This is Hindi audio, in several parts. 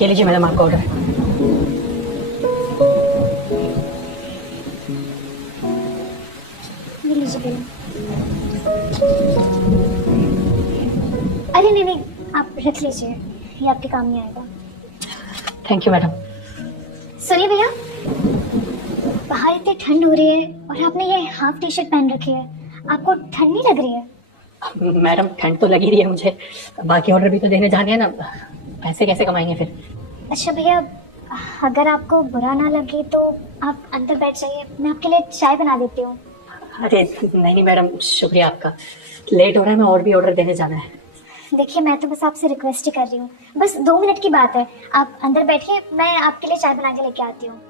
ये लीजिए मैडम आपका ऑर्डर। ये लीजिए भैया। अरे नहीं नहीं, आप रख लीजिए, ये आपके काम नहीं आएगा। Thank you madam. सुनिए भैया, बाहर इतनी ठंड हो रही है और आपने ये हाफ टी शर्ट पहन रखी है, आपको ठंड नहीं लग रही है? मैडम ठंड तो लगी रही है मुझे, बाकी ऑर्डर भी तो देने जाने हैं ना, पैसे कैसे कमाएंगे फिर। अच्छा भैया, अगर आपको बुरा ना लगे तो आप अंदर बैठ जाइए, मैं आपके लिए चाय बना देती हूँ। अरे नहीं नहीं मैडम, शुक्रिया आपका, लेट हो रहा है, मैं और भी ऑर्डर देने जाना है। देखिए मैं तो बस आपसे रिक्वेस्ट ही कर रही हूँ, बस 2 मिनट की बात है, आप अंदर बैठिए, मैं आपके लिए चाय बना के लेके आती हूँ।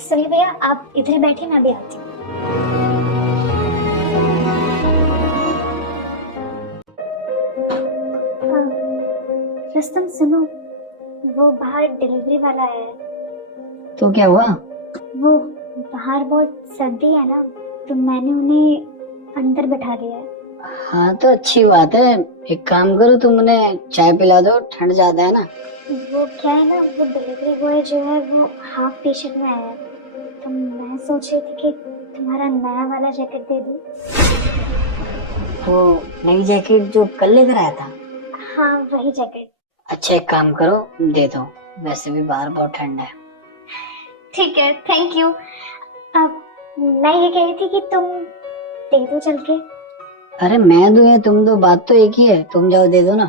सुनिए भैया, आप इधर ही बैठिए, मैं भी आती हूँ। हाँ, रस्तम सुनो, वो बाहर डिलीवरी वाला है। तो क्या हुआ? वो बाहर बहुत सर्दी है ना, तो मैंने उन्हें अंदर बैठा दिया है। हाँ तो अच्छी बात है, एक काम करो तुम उन्हें चाय पिला दो, ठंड ज्यादा है ना। वो क्या है ना, वो डिलीवरी बॉय जो है वो हाफ टी शर्ट में आया है, तो मैं सोच रही थी कि तुम्हारा नया वाला जैकेट दे दूँ। वो नई जैकेट जो कल लेकर आया था? हाँ वही जैकेट। अच्छा एक काम करो, दे दो, वैसे भी बाहर बहुत ठंड है। ठीक है, थैंक यू। अब मैं ये कह रही थी कि तुम दे दो चल के। अरे मैं दूं या तुम दो, बात तो एक ही है, तुम जाओ दे दो ना।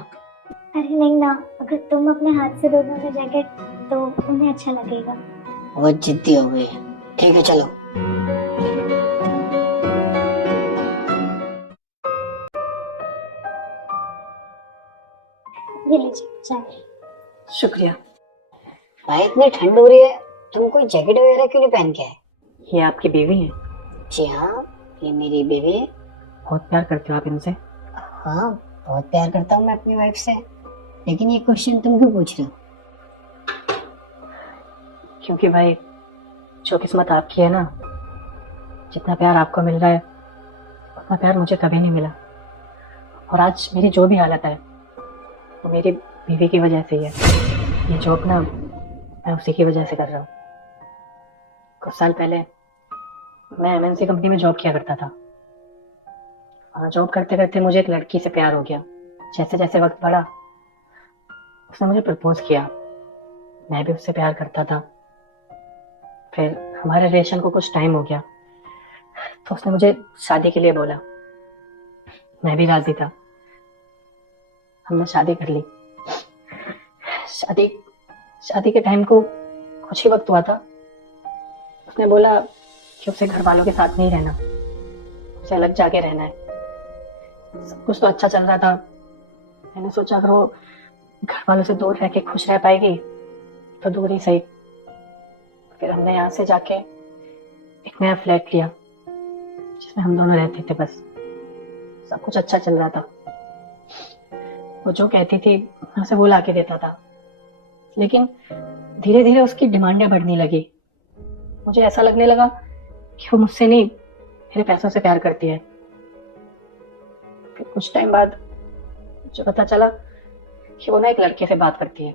अरे नहीं ना, अगर तुम अपने हाथ से दे दोगे जैकेट तो उन्हें अच्छा लगेगा। वो जिद्दी हो गई है। ठीक है चलो। ये लीजिए चाय। शुक्रिया। भाई इतनी ठंड हो रही है, तुम कोई जैकेट वगैरह क्यों नहीं पहन के आए? ये आपकी बीवी है? जी हाँ, ये मेरी बीवी है। बहुत प्यार करते हो आप इनसे? हाँ बहुत प्यार करता हूँ मैं अपनी वाइफ से, लेकिन ये क्वेश्चन तुम क्यों पूछ रहे हो? क्योंकि भाई जो किस्मत आपकी है ना, जितना प्यार आपको मिल रहा है उतना प्यार मुझे कभी नहीं मिला, और आज मेरी जो भी हालत है वो मेरी बीवी की वजह से ही है। ये जॉब ना मैं उसी की वजह से कर रहा हूँ। कुछ साल पहले मैं एमएनसी कंपनी में जॉब किया करता था। वहाँ जॉब करते करते मुझे एक लड़की से प्यार हो गया। जैसे जैसे वक्त बढ़ा उसने मुझे प्रपोज किया, मैं भी उससे प्यार करता था। फिर हमारे रिलेशन को कुछ टाइम हो गया तो उसने मुझे शादी के लिए बोला। मैं भी राजी था, हमने शादी कर ली। शादी शादी के टाइम को कुछ ही वक्त हुआ था, उसने बोला कि उसे घर वालों के साथ नहीं रहना, उसे अलग जाके रहना है। सब कुछ तो अच्छा चल रहा था, मैंने सोचा अगर वो घर वालों से दूर रह के खुश रह पाएगी तो दूर ही सही। फिर हमने यहाँ से जाके एक नया फ्लैट लिया जिसमें हम दोनों रहते थे। बस सब कुछ अच्छा चल रहा था। वो जो कहती थी मैं उसे वो ला के देता था, लेकिन धीरे धीरे उसकी डिमांडें बढ़ने लगी। मुझे ऐसा लगने लगा कि वो मुझसे नहीं मेरे पैसों से प्यार करती है। फिर कुछ टाइम बाद मुझे पता चला कि वो ना एक लड़के से बात करती है।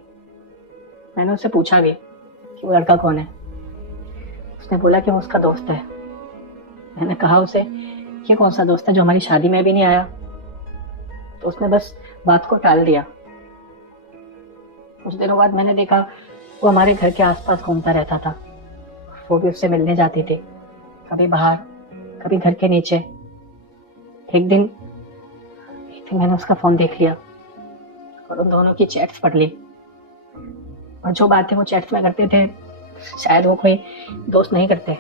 मैंने उससे पूछा भी कि वो लड़का कौन है। उसने बोला कि वो उसका दोस्त है। मैंने कहा उसे ये कौन सा दोस्त है जो हमारी शादी में भी नहीं आया, तो उसने बस बात को टाल दिया। कुछ दिनों बाद मैंने देखा वो हमारे घर के आसपास घूमता रहता था। वो भी उससे मिलने जाती थी, कभी बाहर कभी घर के नीचे। एक दिन मैंने उसका फोन देख लिया और उन दोनों की चैट्स पढ़ ली, और जो बातें वो चैट्स में करते थे शायद वो कोई दोस्त नहीं करते।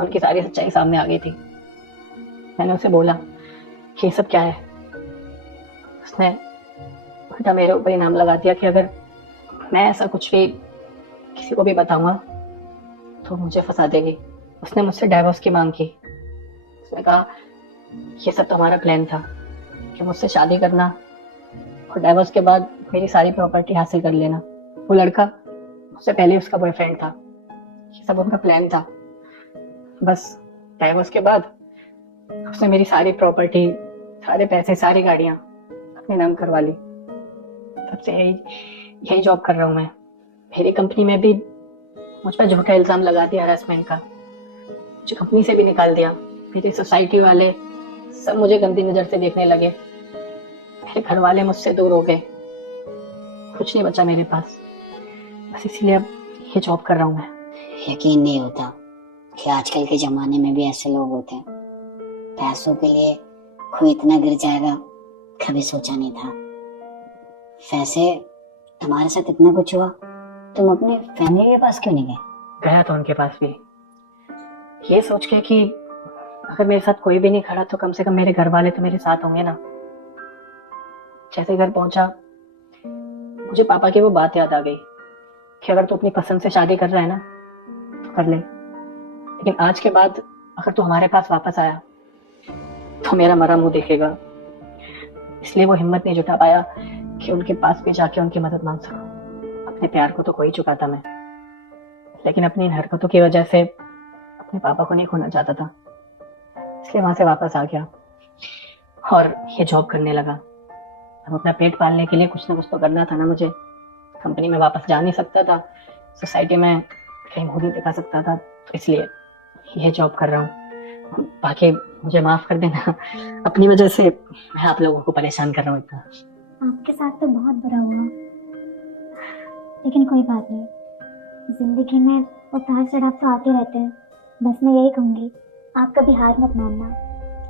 उनकी सारी सच्चाई सामने आ गई थी। मैंने उसे बोला कि ये सब क्या है। उसने उल्टा मेरे ऊपर इनाम लगा दिया कि अगर मैं ऐसा कुछ भी किसी को भी बताऊंगा तो मुझे फंसा देगी। उसने मुझसे डाइवोर्स की मांग की। उसने कहा ये सब तो हमारा प्लान था कि मुझसे शादी करना और डाइवोर्स के बाद मेरी सारी प्रॉपर्टी हासिल कर लेना। वो लड़का उससे पहले उसका बॉयफ्रेंड था। ये सब उनका प्लान था। बस डाइवोर्स के बाद उसने मेरी सारी प्रॉपर्टी, सारे पैसे, सारी गाड़ियां अपने नाम करवा ली। तब से यही यही जॉब कर रहा हूँ मैं। मेरी कंपनी में भी मुझ पर झूठा इल्जाम लगा दिया हरासमेंट का। मुझे कंपनी से भी निकाल दिया। मेरी सोसाइटी वाले सब मुझे गंदी नजर से देखने लगे। मेरे घर वाले मुझसे दूर हो गए। कुछ नहीं बचा मेरे पास। बस इसीलिए अब ये जॉब कर रहा हूँ मैं। यकीन नहीं होता कि आजकल के जमाने में भी ऐसे लोग होते हैं। पैसों के लिए कोई इतना गिर जाएगा कभी सोचा नहीं था। वैसे तुम्हारे साथ इतना कुछ हुआ, तुम अपनी फैमिली के पास क्यों नहीं गए? गया था उनके पास भी, ये सोच के कि अगर मेरे साथ कोई भी नहीं खड़ा तो कम से कम मेरे घर वाले तो मेरे साथ होंगे ना। जैसे घर पहुंचा मुझे पापा की वो बात याद आ गई कि अगर तू अपनी पसंद से शादी कर रहा है ना तो कर ले, लेकिन आज के बाद अगर तू हमारे पास वापस आया तो मेरा मरा मुंह देखेगा। इसलिए वो हिम्मत नहीं जुटा पाया कि उनके पास भी जाके उनकी मदद मांग सकूं। अपने प्यार को तो खो ही चुका था मैं, लेकिन अपनी इन हरकतों की वजह से अपने पापा को नहीं खोना चाहता था। इसलिए वहां से वापस आ गया और ये जॉब करने लगा। अब अपना पेट पालने के लिए कुछ ना कुछ तो करना था ना मुझे। कंपनी में वापस जा नहीं सकता था, सोसाइटी में कहीं मुंह नहीं दिखा सकता था, तो इसलिए ये जॉब कर रहा हूँ। बाकी मुझे माफ कर देना, अपनी वजह से मैं आप लोगों को परेशान कर रहा हूँ इतना। आपके साथ तो बहुत बुरा हुआ, लेकिन कोई बात नहीं, जिंदगी में उतार चढ़ाव तो आते रहते हैं। बस मैं यही कहूँगी, आप कभी हार मत मानना।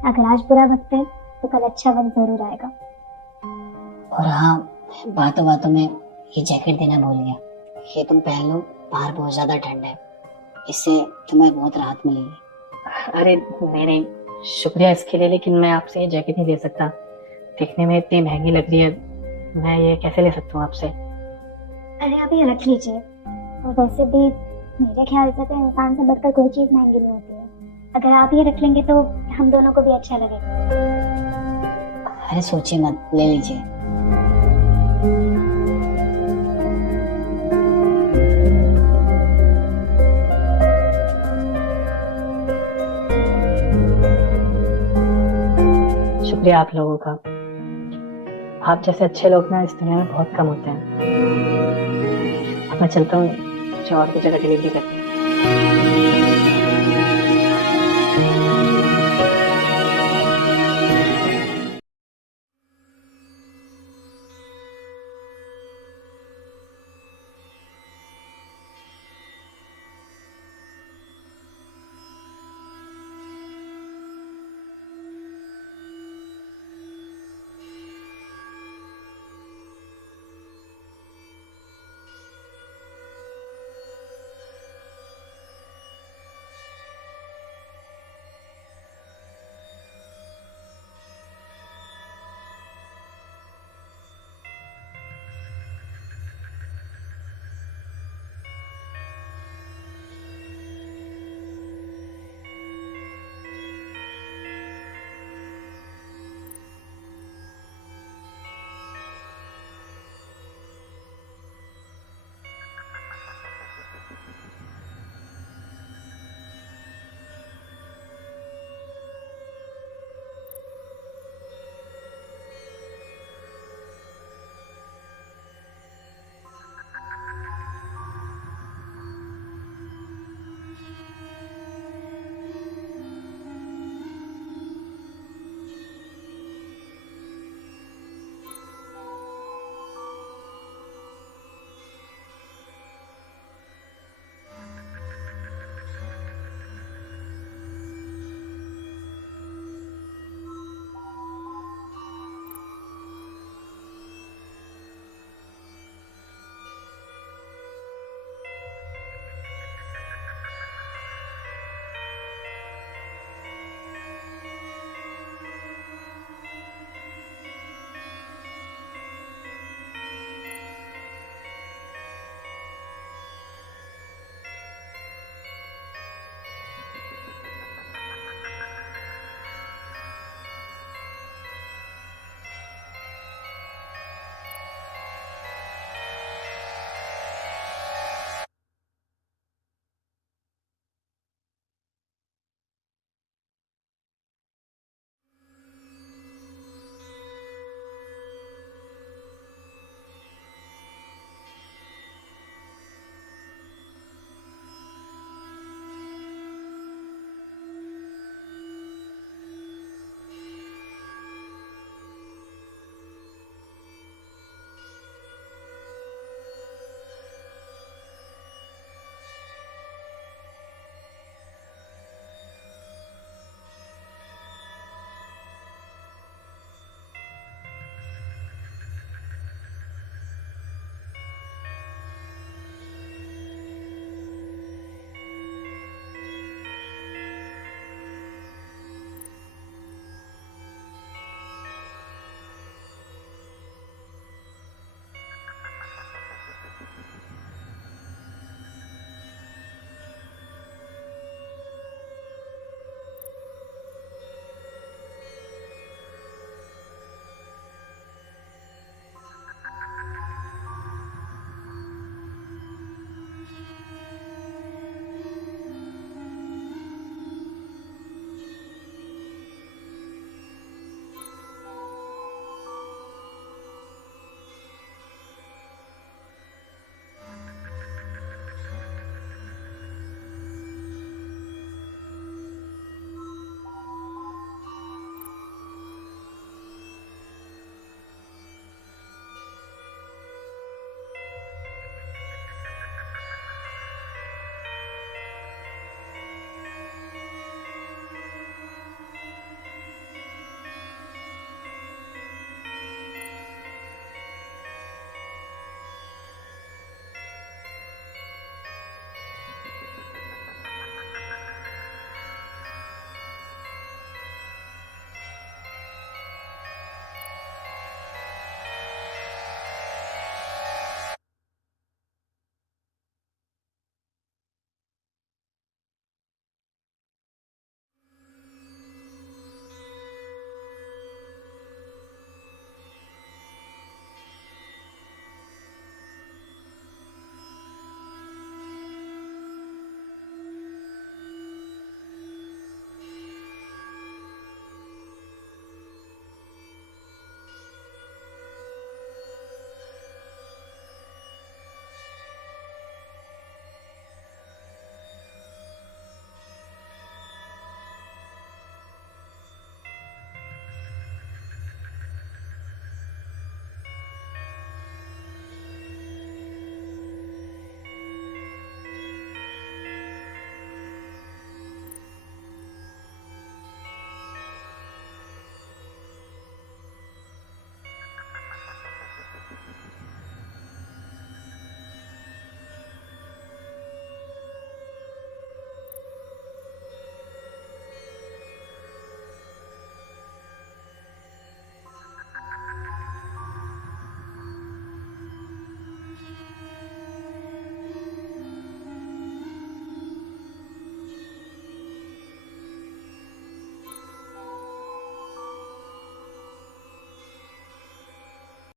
अगर आज बुरा वक्त है तो कल अच्छा वक्त जरूर आएगा। और हाँ, बातों बातों में ये जैकेट देना भूल गया। ये तुम पहन लो, बाहर बहुत ज्यादा ठंड है, इससे तुम्हें बहुत राहत मिलेगी। अरे नहीं, शुक्रिया इसके लिए, लेकिन मैं आपसे ये जैकेट नहीं ले सकता। देखने में इतनी महंगी लग रही है, मैं ये कैसे ले सकता हूँ आपसे? अरे आप ये रख लीजिए। और वैसे भी मेरे ख्याल से तो इंसान से बढ़कर कोई चीज़ महंगी नहीं होती है। अगर आप ये रख लेंगे तो हम दोनों को भी अच्छा लगेगा। अरे सोचिए मत, ले लीजिए। शुक्रिया आप लोगों का। आप जैसे अच्छे लोग ना इस दुनिया में बहुत कम होते हैं। अब मैं चलता हूँ, मुझे और कुछ जगह डिलीवरी करती हूँ।